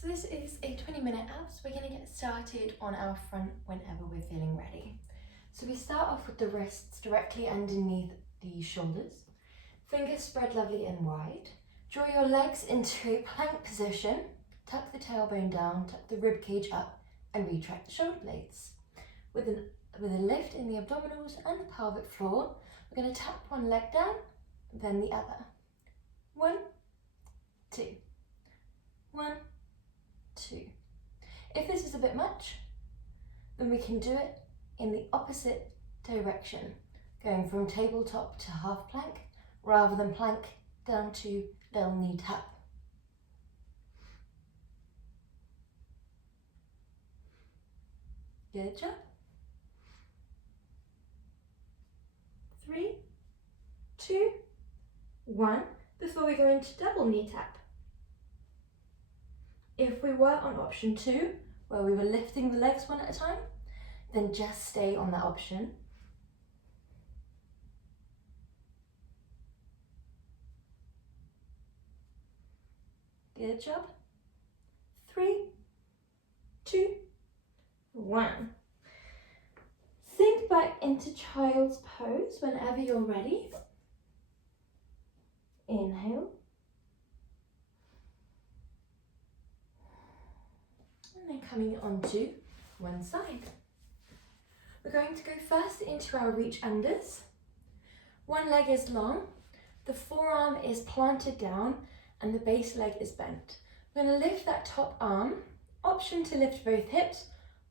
So this is a 20-minute abs. We're going to get started on our front whenever we're feeling ready. So we start off with the wrists directly underneath the shoulders. Fingers spread lovely and wide. Draw your legs into a plank position. Tuck the tailbone down, tuck the rib cage up and retract the shoulder blades. With a lift in the abdominals and the pelvic floor, we're going to tap one leg down, then the other. 1, 2. 1, 2. If this is a bit much, then we can do it in the opposite direction, going from tabletop to half plank, rather than plank down to little knee tap. Good job. 3, 2, 1, before we go into double knee tap. If we were on option 2, where we were lifting the legs one at a time, then just stay on that option. Good job. 3, 2, 1. Sink back into child's pose whenever you're ready. Inhale. And then coming onto one side. We're going to go first into our reach unders. One leg is long, the forearm is planted down and the base leg is bent. We're going to lift that top arm, option to lift both hips,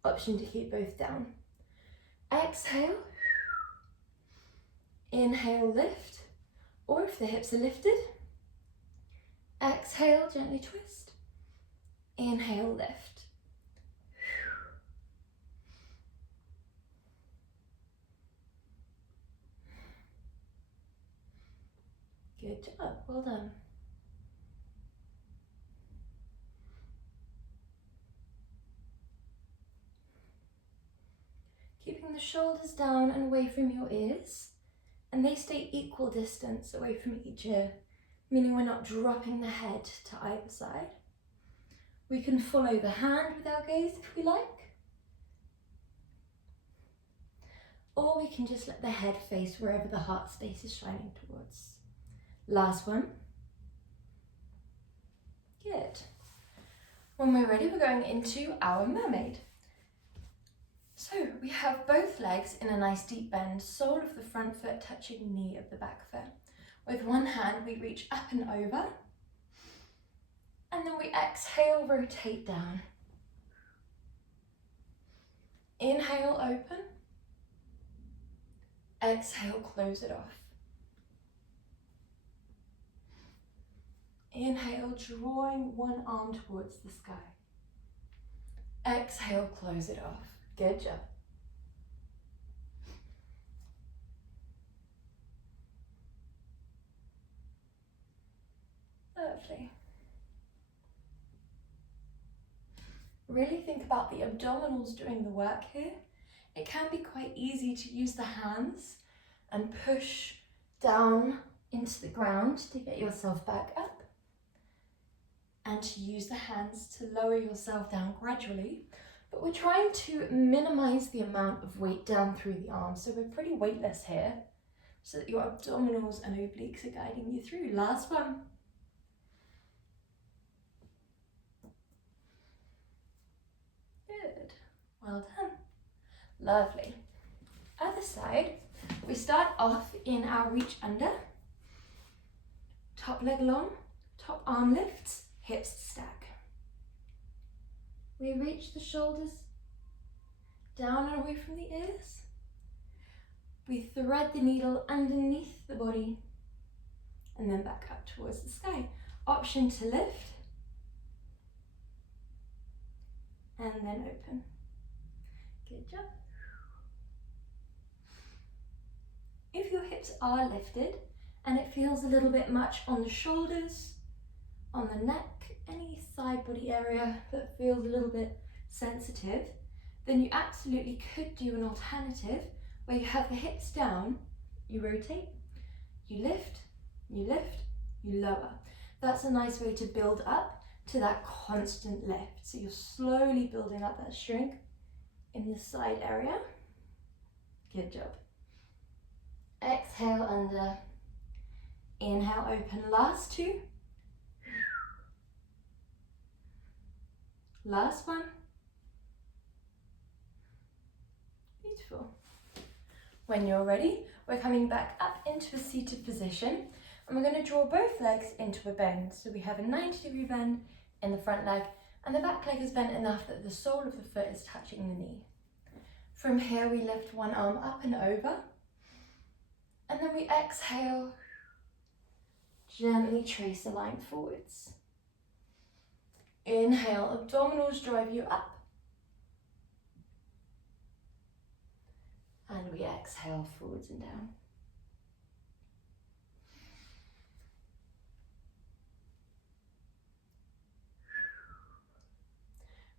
option to keep both down. Exhale, inhale, lift, or if the hips are lifted, exhale, gently twist, inhale, lift. Good job, well done. Keeping the shoulders down and away from your ears, and they stay equal distance away from each ear, meaning we're not dropping the head to either side. We can follow the hand with our gaze if we like, or we can just let the head face wherever the heart space is shining towards. Last one. Good. When we're ready, we're going into our mermaid. So we have both legs in a nice deep bend, sole of the front foot touching knee of the back foot. With one hand, we reach up and over, and then we exhale, rotate down. Inhale, open. Exhale, close it off. Inhale, drawing one arm towards the sky. Exhale, close it off. Good job. Lovely. Really think about the abdominals doing the work here. It can be quite easy to use the hands and push down into the ground to get yourself back up, and to use the hands to lower yourself down gradually. But we're trying to minimize the amount of weight down through the arms, so we're pretty weightless here, so that your abdominals and obliques are guiding you through. Last one. Good, well done. Lovely. Other side, we start off in our reach under. Top leg long, top arm lifts, hips stack. We reach the shoulders down and away from the ears. We thread the needle underneath the body and then back up towards the sky. Option to lift and then open. Good job. If your hips are lifted and it feels a little bit much on the shoulders, on the neck, any side body area that feels a little bit sensitive, then you absolutely could do an alternative where you have the hips down, you rotate, you lift, you lift, you lower. That's a nice way to build up to that constant lift. So you're slowly building up that strength in the side area. Good job. Exhale under. Inhale, open. Last two. Last one. Beautiful. When you're ready, we're coming back up into a seated position, and we're going to draw both legs into a bend. So we have a 90-degree bend in the front leg, and the back leg is bent enough that the sole of the foot is touching the knee. From here, we lift one arm up and over, and then we exhale, gently trace a line forwards. Inhale, abdominals drive you up. And we exhale forwards and down.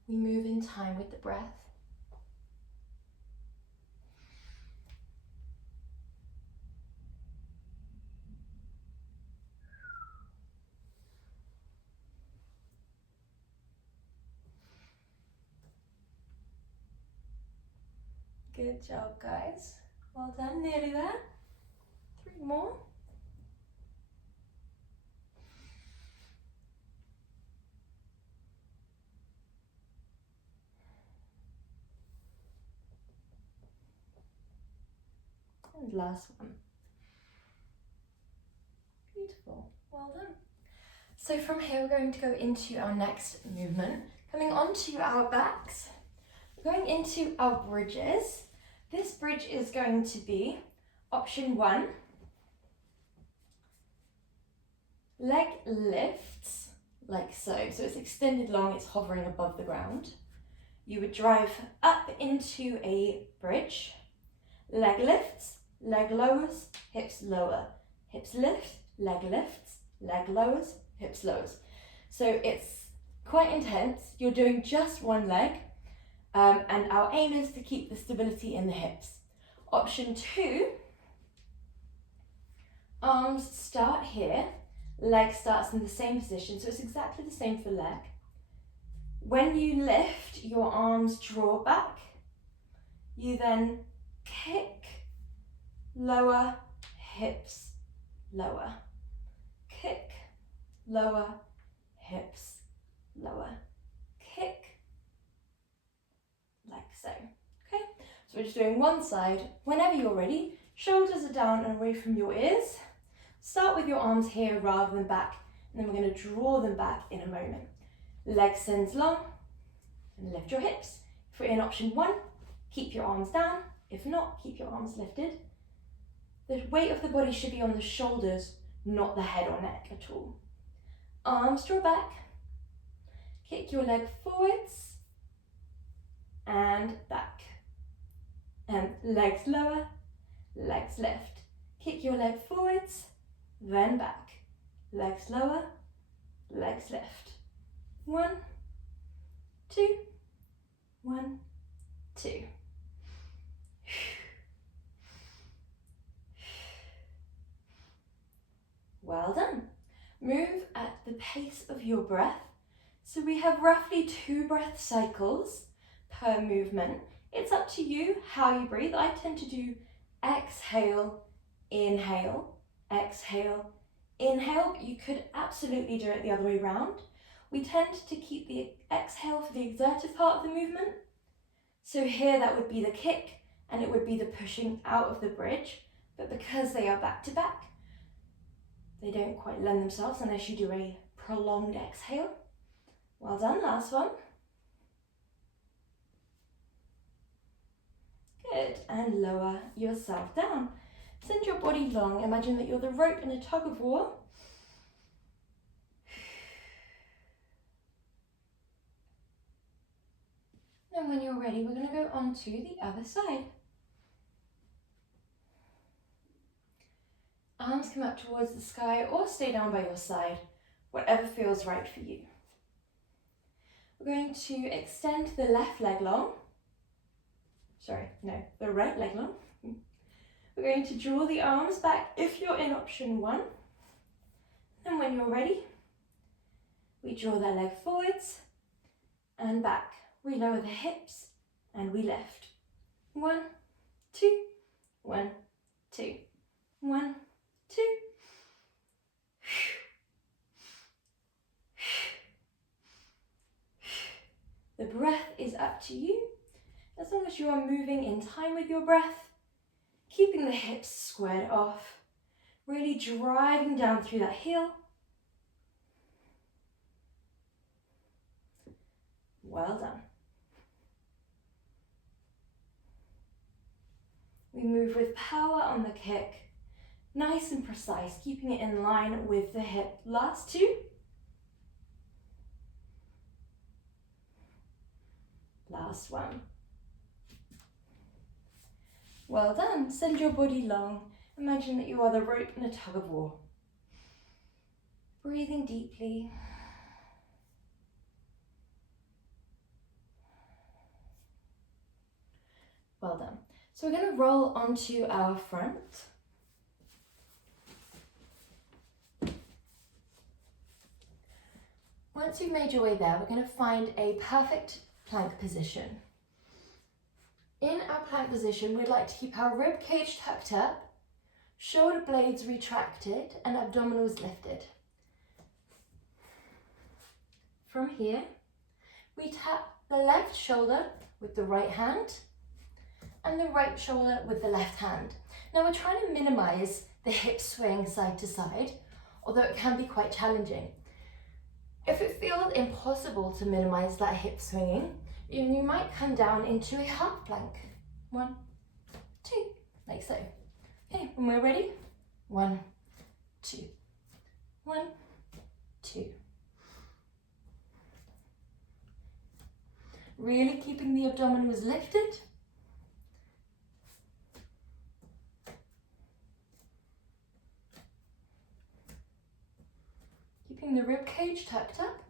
We move in time with the breath. Good job, guys. Well done, nearly there. 3 more. And last one. Beautiful, well done. So from here, we're going to go into our next movement. Coming onto our backs, we're going into our bridges. This bridge is going to be option 1, leg lifts like so. So it's extended long, it's hovering above the ground. You would drive up into a bridge, leg lifts, leg lowers, hips lower, hips lift, leg lifts, leg lowers, hips lowers. So it's quite intense. You're doing just one leg. And our aim is to keep the stability in the hips. Option 2, arms start here, leg starts in the same position, so it's exactly the same for leg. When you lift, your arms draw back. You then kick, lower, hips, lower. Kick, lower, hips, lower. Kick, like so. Okay, so we're just doing one side. Whenever you're ready, shoulders are down and away from your ears. Start with your arms here rather than back, and then we're going to draw them back in a moment. Leg sends long, and lift your hips. If we're in option 1, keep your arms down. If not, keep your arms lifted. The weight of the body should be on the shoulders, not the head or neck at all. Arms draw back. Kick your leg forwards and back. And legs lower, legs lift. Kick your leg forwards, then back. Legs lower, legs lift. 1, 2, 1, 2. Well done. Move at the pace of your breath. So we have roughly 2 breath cycles per movement. It's up to you how you breathe. I tend to do exhale, inhale, exhale, inhale, but you could absolutely do it the other way around. We tend to keep the exhale for the exertive part of the movement. So here that would be the kick and it would be the pushing out of the bridge, but because they are back to back, they don't quite lend themselves unless you do a prolonged exhale. Well done, last one. Good, and lower yourself down. Send your body long. Imagine that you're the rope in a tug of war. And when you're ready, we're going to go on to the other side. Arms come up towards the sky or stay down by your side, whatever feels right for you. We're going to extend the left leg long. The right leg long. We're going to draw the arms back if you're in option 1. And when you're ready, we draw that leg forwards and back. We lower the hips and we lift. 1, 2, 1, 2, 1, 2. The breath is up to you, as long as you are moving in time with your breath, keeping the hips squared off, really driving down through that heel. Well done. We move with power on the kick, nice and precise, keeping it in line with the hip. Last 2. Last 1. Well done. Send your body long. Imagine that you are the rope in a tug of war. Breathing deeply. Well done. So we're going to roll onto our front. Once you've made your way there, we're going to find a perfect plank position. In our plank position, we'd like to keep our rib cage tucked up, shoulder blades retracted, and abdominals lifted. From here, we tap the left shoulder with the right hand and the right shoulder with the left hand. Now we're trying to minimize the hip swing side to side, although it can be quite challenging. If it feels impossible to minimize that hip swinging, you might come down into a half plank. 1, 2, like so. Okay, when we're ready, 1, 2, 1, 2. Really keeping the abdominals lifted. Keeping the rib cage tucked up.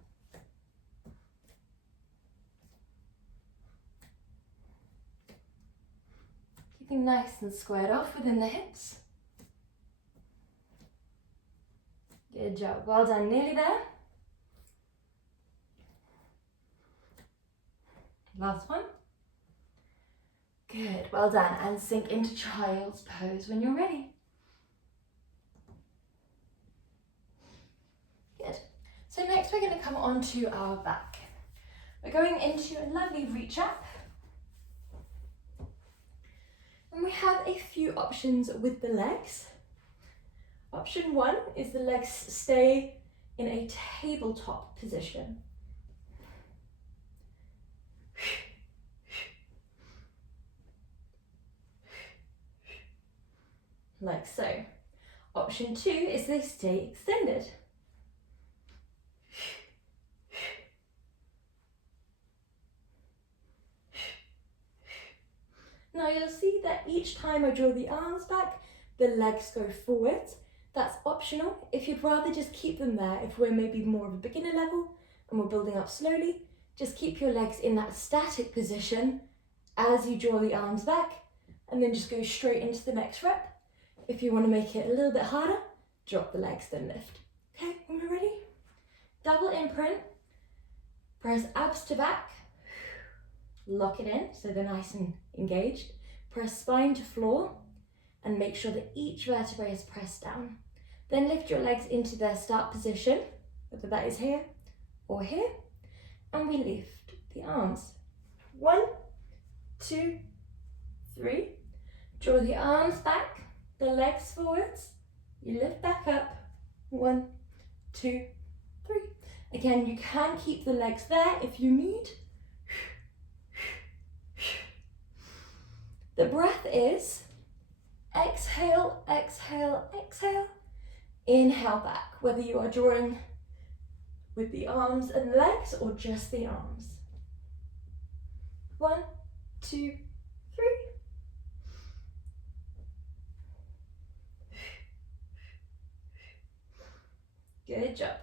Keeping nice and squared off within the hips. Good job. Well done. Nearly there. Last one. Good. Well done. And sink into child's pose when you're ready. Good. So next we're going to come onto our back. We're going into a lovely reach up. And we have a few options with the legs. Option 1 is the legs stay in a tabletop position. Like so. Option 2 is they stay extended. Now you'll see that each time I draw the arms back, the legs go forwards. That's optional. If you'd rather just keep them there, if we're maybe more of a beginner level and we're building up slowly, just keep your legs in that static position as you draw the arms back and then just go straight into the next rep. If you want to make it a little bit harder, drop the legs, then lift. Okay, when we're ready, double imprint, press abs to back, lock it in so they're nice and engaged, press spine to floor and make sure that each vertebrae is pressed down. Then lift your legs into their start position, whether that is here or here, and we lift the arms. 1, 2, 3, draw the arms back, the legs forwards, you lift back up, 1, 2, 3. Again, you can keep the legs there if you need. The breath is exhale, exhale, exhale, inhale back, whether you are drawing with the arms and legs or just the arms. 1, 2, 3. Good job.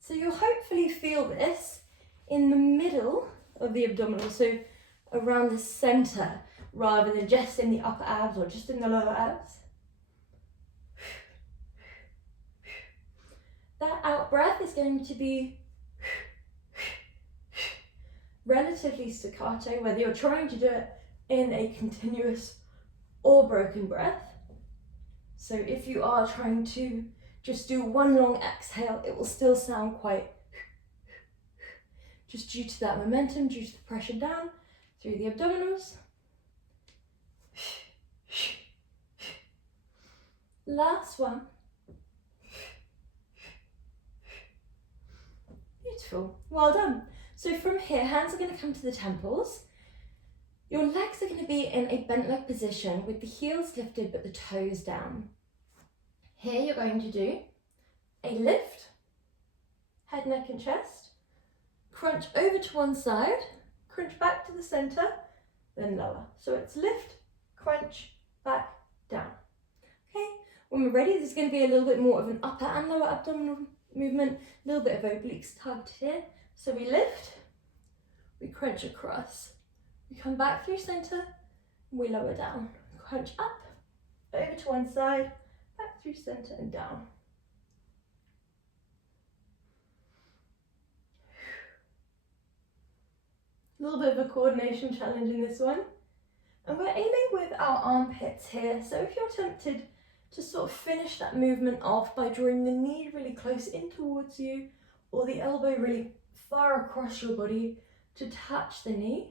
So you'll hopefully feel this in the middle of the abdominal, so around the center, rather than just in the upper abs or just in the lower abs. going to be relatively staccato, whether you're trying to do it in a continuous or broken breath. So if you are trying to just do one long exhale, it will still sound quite just due to that momentum, due to the pressure down through the abdominals. Last one. Beautiful, well done. So from here, hands are going to come to the temples. Your legs are going to be in a bent leg position with the heels lifted but the toes down. Here you're going to do a lift, head, neck and chest, crunch over to one side, crunch back to the center, then lower. So it's lift, crunch, back, down. Okay, when we're ready, there's going to be a little bit more of an upper and lower abdominal movement, a little bit of obliques tugged here. So we lift, we crunch across, we come back through center, and we lower down. Crunch up, over to one side, back through center and down. A little bit of a coordination challenge in this one. And we're aiming with our armpits here. So if you're tempted to sort of finish that movement off by drawing the knee really close in towards you, or the elbow really far across your body to touch the knee,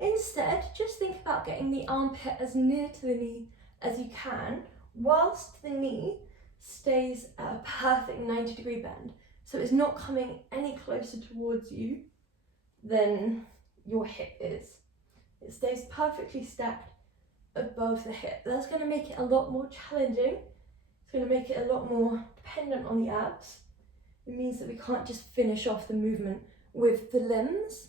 instead just think about getting the armpit as near to the knee as you can, whilst the knee stays at a perfect 90-degree bend. So it's not coming any closer towards you than your hip is. It stays perfectly stacked above the hip. That's going to make it a lot more challenging. It's going to make it a lot more dependent on the abs. It means that we can't just finish off the movement with the limbs,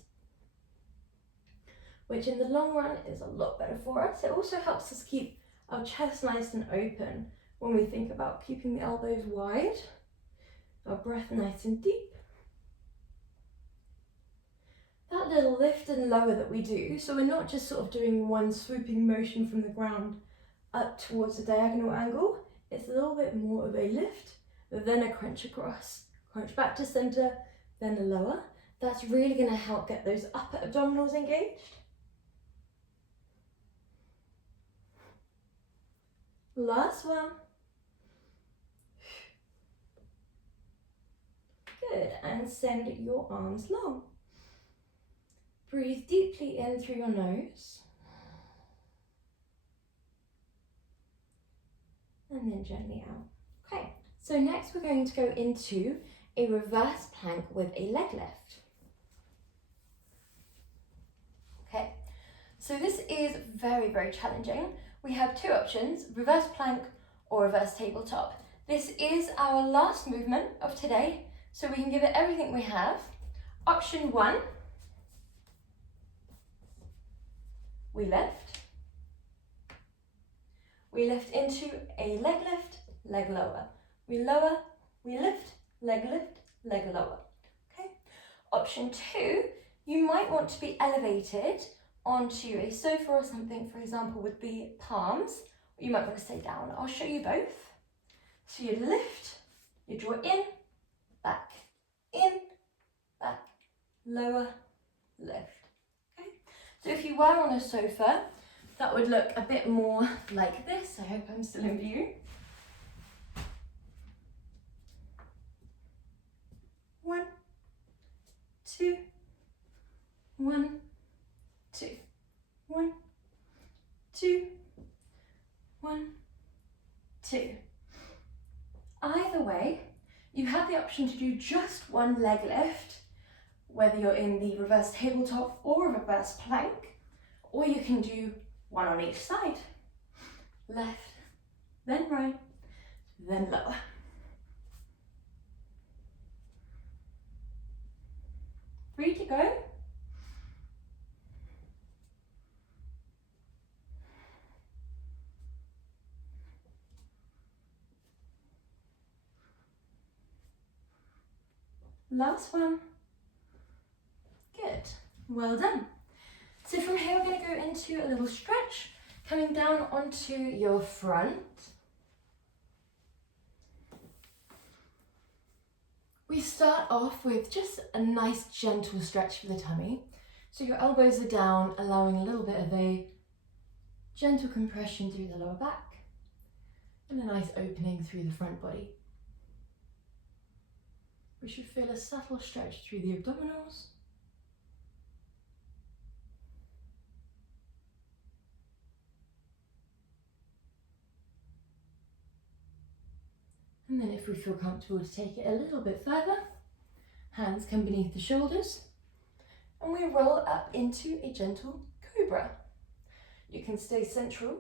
which in the long run is a lot better for us. It also helps us keep our chest nice and open when we think about keeping the elbows wide, our breath nice and deep. That little lift and lower that we do, so we're not just sort of doing one swooping motion from the ground up towards a diagonal angle, it's a little bit more of a lift, then a crunch across, crunch back to center, then a lower. That's really going to help get those upper abdominals engaged. Last one. Good, and send your arms long. Breathe deeply in through your nose. And then gently out. Okay, so next we're going to go into a reverse plank with a leg lift. Okay, so this is very, very challenging. We have two options, reverse plank or reverse tabletop. This is our last movement of today, so we can give it everything we have. Option one, we lift. We lift into a leg lift, leg lower. We lower, we lift, leg lower. Okay. Option two, you might want to be elevated onto a sofa or something, for example, with the palms, or you might want to stay down. I'll show you both. So you lift, you draw in, back, lower, lift. Okay. So if you were on a sofa, that would look a bit more like this. I hope I'm still in view. One, two, 1, 2, 1, 2, 1, 2. Either way, you have the option to do just one leg lift, whether you're in the reverse tabletop or reverse plank, or you can do one on each side. Left, then right, then lower. Free to go. Last one. Good, well done. So from here we're going to go into a little stretch, coming down onto your front. We we start off with just a nice gentle stretch for the tummy. So your elbows are down, allowing a little bit of a gentle compression through the lower back and a nice opening through the front body. We should feel a subtle stretch through the abdominals. And then if we feel comfortable to take it a little bit further, hands come beneath the shoulders and we roll up into a gentle cobra. You can stay central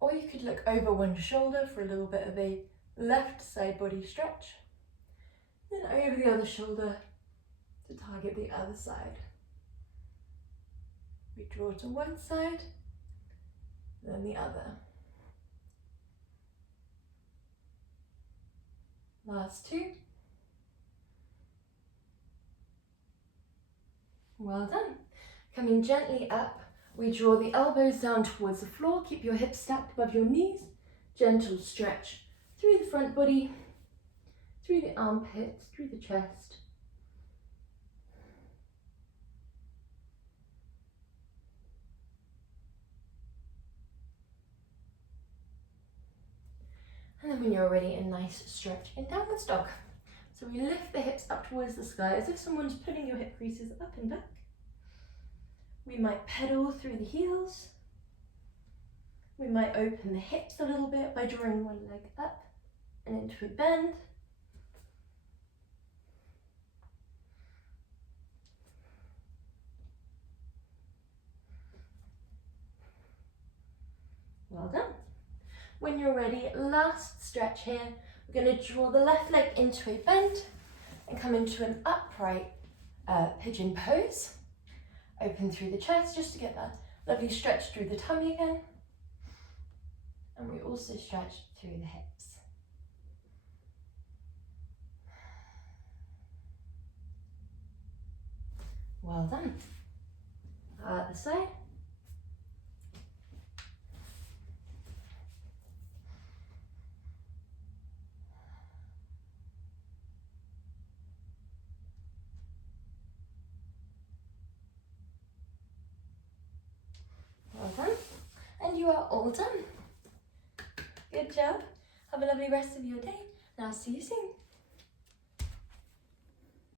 or you could look over one shoulder for a little bit of a left side body stretch. Then over the other shoulder to target the other side. We draw to one side, then the other. Last two. Well done. Coming gently up, we draw the elbows down towards the floor. Keep your hips stacked above your knees. Gentle stretch through the front body, through the armpits, through the chest. And then when you're ready, a nice stretch in downward dog. So we lift the hips up towards the sky as if someone's pulling your hip creases up and back. We might pedal through the heels. We might open the hips a little bit by drawing one leg up and into a bend. Well done. When you're ready, last stretch here. We're going to draw the left leg into a bend and come into an upright pigeon pose. Open through the chest just to get that lovely stretch through the tummy again. And we also stretch through the hips. Well done. Other side. Well done. And you are all done. Good job. Have a lovely rest of your day. And I'll see you soon.